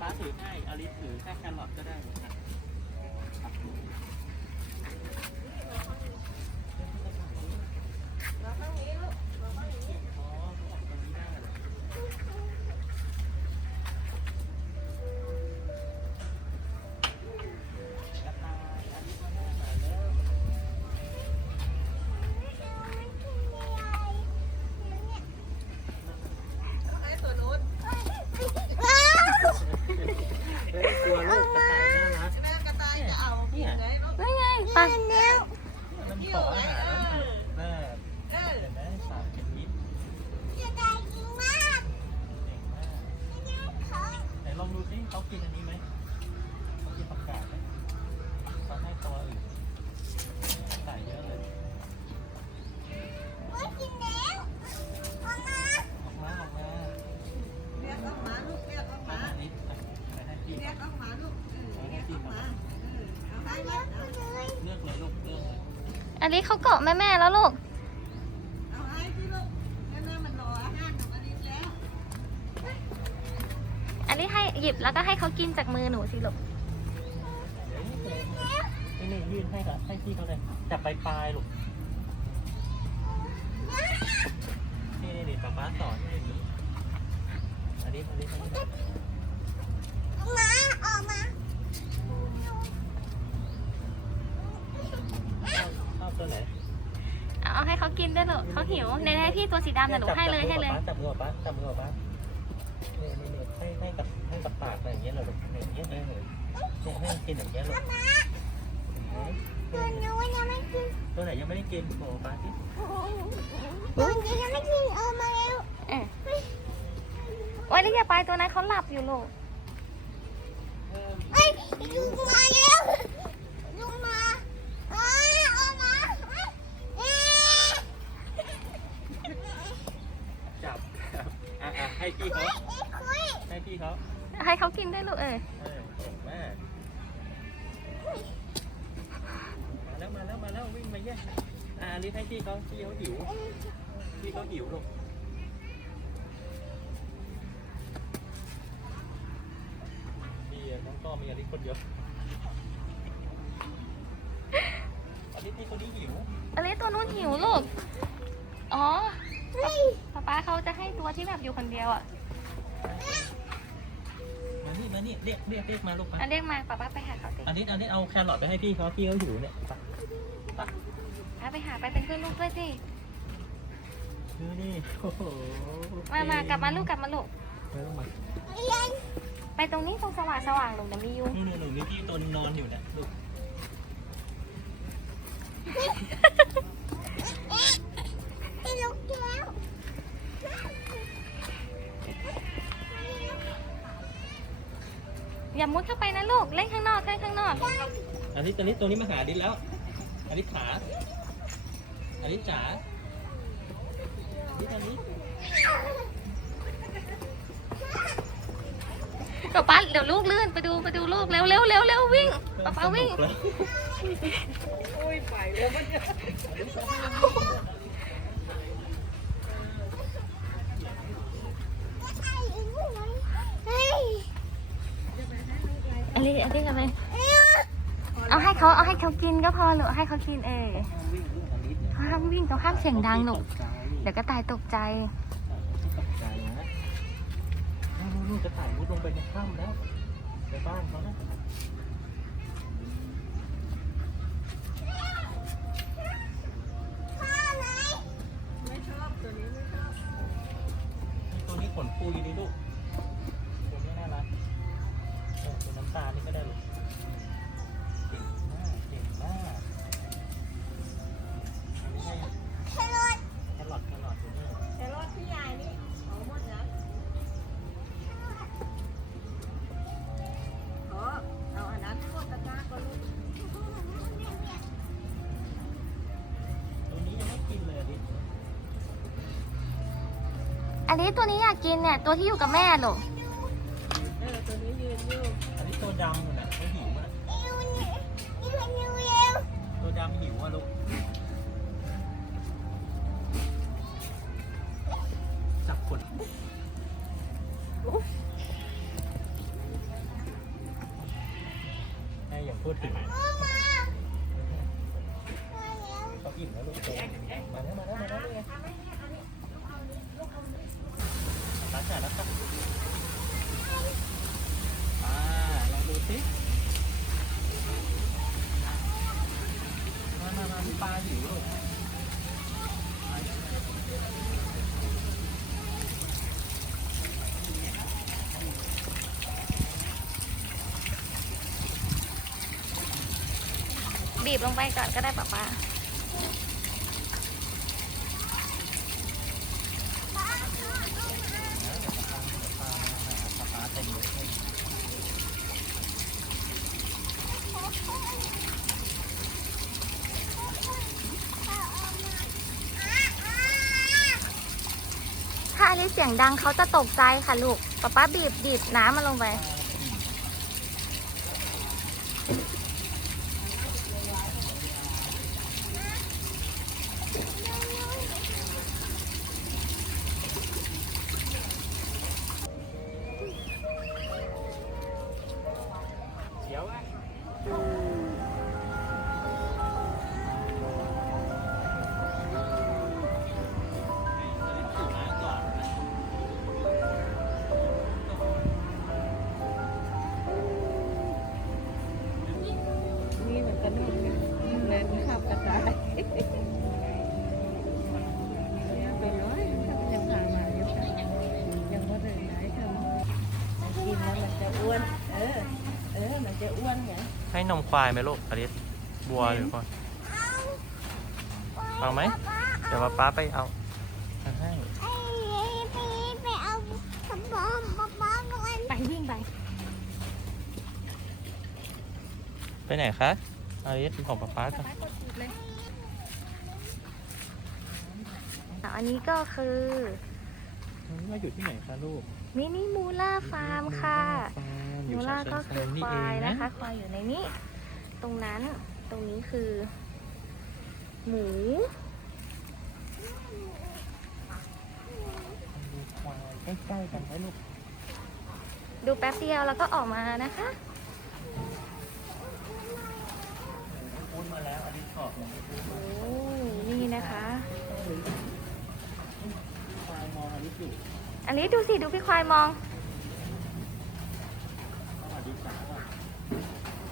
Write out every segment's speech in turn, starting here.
ป้าถือให้อลิสถือแค่แครอทก็ได้ กินอันนี้ไหมเขากินผักกาดไหมเขาให้ตัวอื่นใส่เยอะเลยออกมาออกมาเรียกออกมาลูกเรียกออกมามานิดไปให้พี่เรียกออกมาลูกเออเรียกออกมาเออเอาให้มาเอาเลือกเลยลูกเลือกเลยอลิสเขาเกาะแม่แม่ๆแล้วลูก ห้หยิบแล้วก็ให้เขากินจากมือหนูสิลูกนี่นี่ยื่นให้กับให้พี่เขาเลยจับปลายปลายๆลูกนี่นี่นี่ป๊าป๊าสอนให้อย่างนี้อันนี้อันนี้อันนี้ชอบชอบตัวไหนเอาให้เขากินด้วยลูกเขาหิวในให้พี่ตัวสีดำน่ะหนูให้เลยให้เลยจับมือป๊าจับมือป๊านี่นี่นี่ ให้ให้กับให้กับปากอะไรอย่างเงี้ยเราอย่างเงี้ยเลยเนี่ให้กินอย่างเงี้ยเราตัวนู้นยังไม่กินตัวไหนยังไม่ได้กินโอ้ปาที่ตัวนี้ยังไม่กินเออมาแล้วโอ้ยนี่อย่าไปตัวนั้นเขาหลับอยู่ลูกเอ้ยลุงมาแล้วลุงมาอ้าเอามาจับครับอะให้พี่เขา ให้พี่เขาให้เขากินด้วยลูกเออเออเก่งมากมาแล้วมาแล้วมาแล้ววิ่งมาเยี่ยอะอันนี้ให้พี่เขาพี่เขาหิวพี่เขาหิวลูกพี่น้องก็มีอันนี้คนเดียวอันนี้พี่คนนี้หิวอลิสตัวนู้นหิวลูกอ๋อป๊าป๊าเขาจะให้ตัวที่แบบอยู่คนเดียวอะมา นี่มานี่เรียกเรียกเรียกมาลูกมาอันเรียกมาป๊าป๊าไปหาเขาสิอันนี้อันนี้เอาแครอทไปให้พี่เขาพี่เขาหิวเนี่ยไปไปป๊าไปหาไปเป็นเพื่อนลูกด้วยสิดูนี่โอ้โหมามา กลับมาลูกกลับมาลูกเออมาไปตรงนี้ตรงสว่างสว่างๆลูกเดี๋ยวมียุงนี่นี่หนูมีพี่ตัวนึงนอนอยู่เนี่ยลูก อย่ามุดเข้าไปนะลูก เล่นข้างนอกเล่นข้างนอกอันนี้ตัวนี้ตัวนี้มาหาดินแล้วอันนี้ขาอันนี้จ๋าอันนี้อันนี้ป๊าป๊าเดี๋ยวลูกลื่นไปดูไปดูลูกเร็วเร็วเร็วเร็ววิ่งป๊าป๊าวิ่งสนุกเลยโอ้ยไปแล้วมันจะอันนี้ อันนี้อะไรเอาให้เขาเอาให้เขากินก็พอลูกให้เขากินเออห้ามวิ่งลูกอันนี้เขาห้ามวิ่งเขาห้ามเสียงดังลูกตใจเดี๋ยวก็ตายตกใจตกใจนะลูกจะถ่ายมุดลงไปในถ้ำแล้วในบ้านเขานะไม่ชอบตัวนี้ไม่ชอบตัวนี้ขนปุยดิลูก อันนี้ตัวนี้อยากกินเนี่ย ตัวที่อยู่กับแม่หรอเออตัวนี้ยืนอยู่อันนี้ตัวดำอยู่นะตัวหิวอะตัวดำหิวอะลูกจับคนแม่อย่าพูดถึง พี่ปลาหิวลูกบีบลงไปก่อนก็ได้ป้าป้า ถ้าอลิซ เสียงดังเขาจะตกใจค่ะลูกป้าป้าบีบบีบน้ำมันลงไป อ้วน เออ เออ มันจะอ้วนไงให้นมควายไหมลูกอลิสบัวหรือก่อนเอาไหมเดี๋ยวมาป้าไปเอาเอาให้ไปวิ่งไป ไปไหนคะอลิสของป้าป้ากันอันนี้ก็คือ มาอยู่ที่ไหนคะลูก มินิมูล่าฟาร์มค่ะฟาร์มอมูยู่ล่าฉะก็เชิงคือเทรานี่ควาเอยงนะคะ ควายอยู่ในนี้ ตรงนั้นตรงนี้คือ หมูดูควายใกล้ๆกันไหมลูกดูแป๊บเดียวแล้วก็ออกมานะคะพูดมาแล้วอลิสขอบหนึ่งโอ้นี่นะคะควายมองอลิสอยู่ อันนี้ดูสิ ดูพี่ควายมอง สวัสดีจ้าก่อน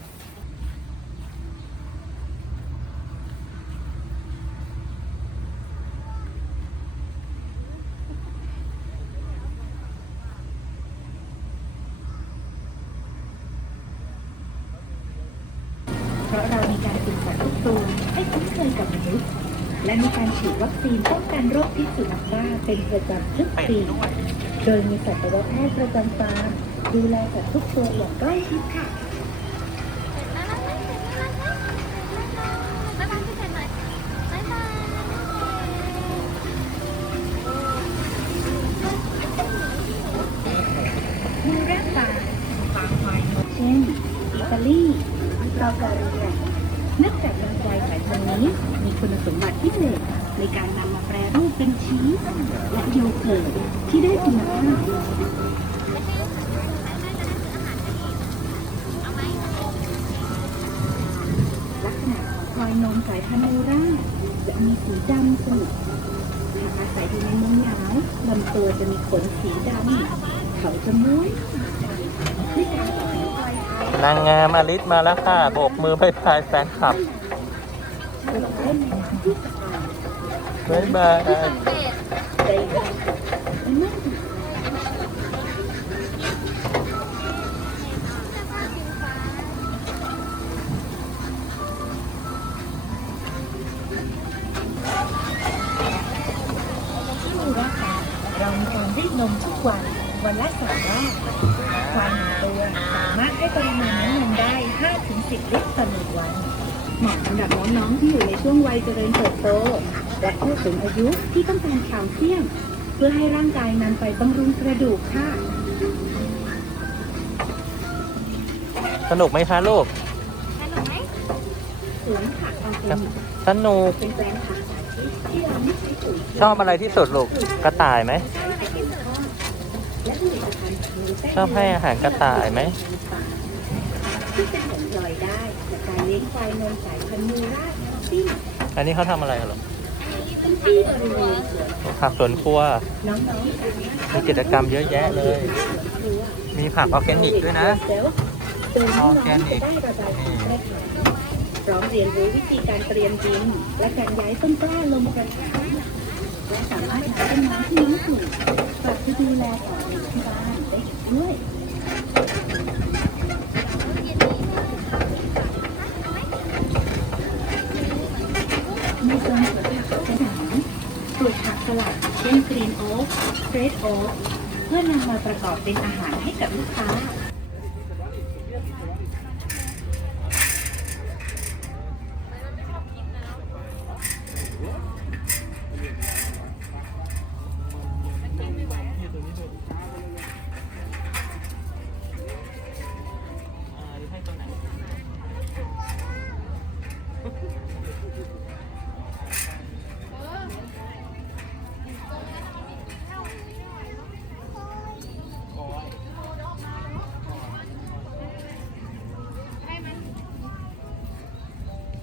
เพราะเรามีการฝึกสัตว์ทุกตัวให้คุ้นเคยกับมนุษย์ และมีการฉีดวัคซีนป้องกันโรคพิษสุนัขบ้าเป็นประจำทุกเป็ดปีด้วยโดยมีสัตวแพทย์ประจำฟาร์มดูแลสัตว์ทุกตัวอย่างใกล้ชิดค่ะบ๊ายบายพี่เจนหน่อยบ๊ายบายมูราฟาร์มฟาร์มควายเช่นอิตาลีบาลแกเรีย เนื่องจากนมควายสายพันธุ์นี้มีคุณสมบัติพิเศษในการนำมาแปรรูปเป็นชีสและโยเกิร์ตที่ได้คุณภาพลักษณะของควายนมสายพันธุ์มูราจะมีสีดำสนิทหากอาศัยอยู่ในเมืองหนาวลำตัวจะมีขนสีดำเขาจะม้วนด้วยการ นางงามอลิสมาแล้วค่ะโบกมือไปพายแฟนคลับเล่นในน้ำที่สะอาดบ๊ายบาย 5-10ลิตรต่อหนึ่งวันเหมาะสำหรับน้องๆที่อยู่ในช่วงวัยเจริญเติบโต และผู้สูงอายุที่ต้องการแคลเซียมเพื่อให้ร่างกายนำไปบำรุงกระดูกค่ะ สนุกไหมคะลูกสนุกไหมสวนผักออร์แกนิกสนุก เป็นแปลงผักสาธิตที่เราไม่ใช้ปุ๋ยชอบอะไรที่สุดลูกกระต่ายไหม และผลิตภัณฑ์จากเนื้อแป้งชอบให้อาหารกระต่ายไหมในป่าที่ เป็นผลพลอยได้จากการเลี้ยงควายนมสายพันธุ์มูราดซิ่งอันนี้เขาทำอะไรกันเหรอที่บริเวณสวนผักสวนครัว น้องๆสามารถมีกิจกรรมเยอะแยะเลยครัวมีผักออร์แกนิกด้วยนะเซลล์โดยน้องๆจะได้ระบายสีแม่ขายพร้อมเรียนรู้วิธีการเตรียมดิน และการย้ายต้นกล้าลงกระถางและสามารถนำต้นไม้ที่น้องปลูกกลับไปดูแลต่อในที่บ้านได้อีกด้วย ใน โซนสวนผักสนามปลูกผักสลัดเช่นกรีนโอ๊กเฟรชโอ๊กเพื่อนำมาประกอบเป็นอาหารให้กับลูกค้า